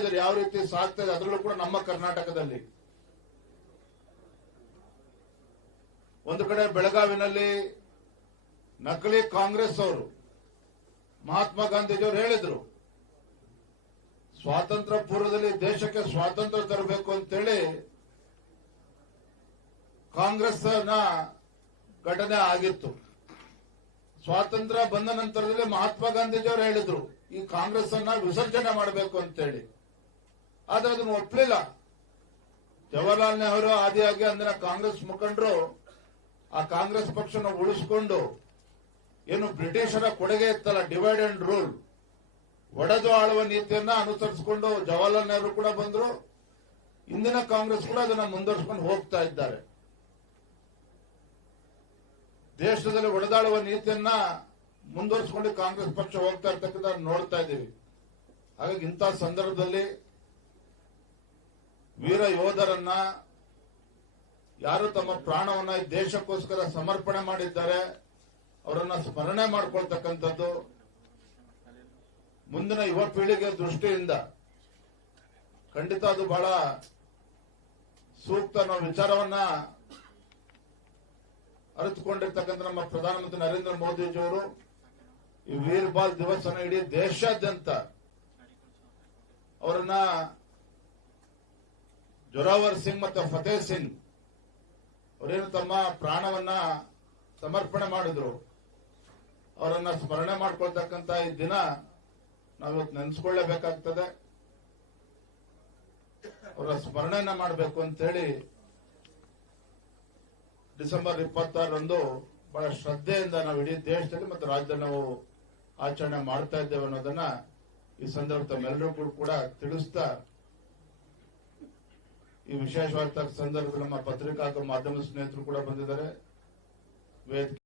ಇದ್ದಾರೆ ಯಾವ ರೀತಿ ಸಾಗ್ತಾ ಇದೆ ಅದರಲ್ಲೂ ಕೂಡ ನಮ್ಮ ಕರ್ನಾಟಕದಲ್ಲಿ. ಒಂದು ಕಡೆ ಬೆಳಗಾವಿನಲ್ಲಿ ನಕಲಿ ಕಾಂಗ್ರೆಸ್ ಅವರು ಮಹಾತ್ಮ ಗಾಂಧೀಜಿಯವರು ಹೇಳಿದ್ರು ಸ್ವಾತಂತ್ರ್ಯ ಪೂರ್ವದಲ್ಲಿ ದೇಶಕ್ಕೆ ಸ್ವಾತಂತ್ರ್ಯ ತರಬೇಕು ಅಂತೇಳಿ ಕಾಂಗ್ರೆಸ್ನ ಘಟನೆ ಆಗಿತ್ತು. ಸ್ವಾತಂತ್ರ್ಯ ಬಂದ ನಂತರದಲ್ಲಿ ಮಹಾತ್ಮ ಗಾಂಧೀಜಿಯವರು ಹೇಳಿದ್ರು, ಈ ಕಾಂಗ್ರೆಸ್ ಅನ್ನ ವಿಸರ್ಜನೆ ಮಾಡಬೇಕು ಅಂತೇಳಿ. ಆದ್ರೆ ಅದನ್ನು ಒಪ್ಪಲಿಲ್ಲ ಜವಾಹರ್ಲಾಲ್ ನೆಹರು ಆದಿಯಾಗಿ ಅಂದಿನ ಕಾಂಗ್ರೆಸ್ ಮುಖಂಡರು ಆ ಕಾಂಗ್ರೆಸ್ ಪಕ್ಷನ ಉಳಿಸಿಕೊಂಡು ಏನು ಬ್ರಿಟಿಷರ ಕೊಡುಗೆ ಇತ್ತಲ್ಲ ಡಿವೈಡ್ ಅಂಡ್ ರೂಲ್ ಒಡೆದು ಆಳುವ ನೀತಿಯನ್ನ ಅನುಸರಿಸಿಕೊಂಡು ಜವಾಹರ್ಲಾಲ್ ನೆಹರು ಕೂಡ ಬಂದ್ರು. ಇಂದಿನ ಕಾಂಗ್ರೆಸ್ ಕೂಡ ಅದನ್ನ ಮುಂದುವರಿಸಿಕೊಂಡು ಹೋಗ್ತಾ ಇದ್ದಾರೆ. ದೇಶದಲ್ಲಿ ಒಡೆದಾಳುವ ನೀತಿಯನ್ನ ಮುಂದುವರಿಸಿಕೊಂಡು ಕಾಂಗ್ರೆಸ್ ಪಕ್ಷ ಹೋಗ್ತಾ ಇರ್ತಕ್ಕಂಥ ನೋಡ್ತಾ ಇದ್ದೀವಿ. ಹಾಗಾಗಿ ಇಂಥ ಸಂದರ್ಭದಲ್ಲಿ ವೀರ ಯೋಧರನ್ನ ಯಾರು ತಮ್ಮ ಪ್ರಾಣವನ್ನ ದೇಶಕ್ಕೋಸ್ಕರ ಸಮರ್ಪಣೆ ಮಾಡಿದ್ದಾರೆ, ಅವರನ್ನ ಸ್ಮರಣೆ ಮಾಡ್ಕೊಳ್ತಕ್ಕಂಥದ್ದು ಮುಂದಿನ ಯುವ ಪೀಳಿಗೆ ದೃಷ್ಟಿಯಿಂದ. ಖಂಡಿತ ಅದು ಬಹಳ ಸೂಕ್ತ ಅನ್ನೋ ವಿಚಾರವನ್ನ ಅರಿತುಕೊಂಡಿರ್ತಕ್ಕಂಥ ನಮ್ಮ ಪ್ರಧಾನಮಂತ್ರಿ ನರೇಂದ್ರ ಮೋದಿಜಿಯವರು ಈ ವೀರ್ ಬಾಲ್ ದಿವಸನ ಇಡೀ ದೇಶಾದ್ಯಂತ ಅವರನ್ನ ಜೊರಾವರ್ ಸಿಂಗ್ ಮತ್ತು ಫತೇಹ್ ಸಿಂಗ್, ಅವರೇನು ತಮ್ಮ ಪ್ರಾಣವನ್ನ ಸಮರ್ಪಣೆ ಮಾಡಿದ್ರು. ಅವರನ್ನ ಸ್ಮರಣೆ ಮಾಡ್ಕೊಳ್ತಕ್ಕಂತ ಈ ದಿನ ನಾವಿವತ್ತು ನೆನೆಸ್ಕೊಳ್ಳೇಬೇಕಾಗ್ತದೆ. ಅವರ ಸ್ಮರಣೆಯನ್ನ ಮಾಡಬೇಕು ಅಂತೇಳಿ ಡಿಸೆಂಬರ್ ಇಪ್ಪತ್ತಾರರಂದು ಬಹಳ ಶ್ರದ್ಧೆಯಿಂದ ನಾವು ಇಡೀ ದೇಶದಲ್ಲಿ ಮತ್ತು ರಾಜ್ಯದಲ್ಲಿ ನಾವು ಆಚರಣೆ ಮಾಡ್ತಾ ಇದ್ದೇವೆ ಅನ್ನೋದನ್ನ ಈ ಸಂದರ್ಭ ತಮ್ಮೆಲ್ಲರೂ ಕೂಡ ತಿಳಿಸ್ತಾ ಈ ವಿಶೇಷವಾಗಿ ಸಂದರ್ಭದಲ್ಲಿ ನಮ್ಮ ಪತ್ರಿಕಾ ಮಾಧ್ಯಮ ಸ್ನೇಹಿತರು ಕೂಡ ಬಂದಿದ್ದಾರೆ. ವೇದಿಕೆ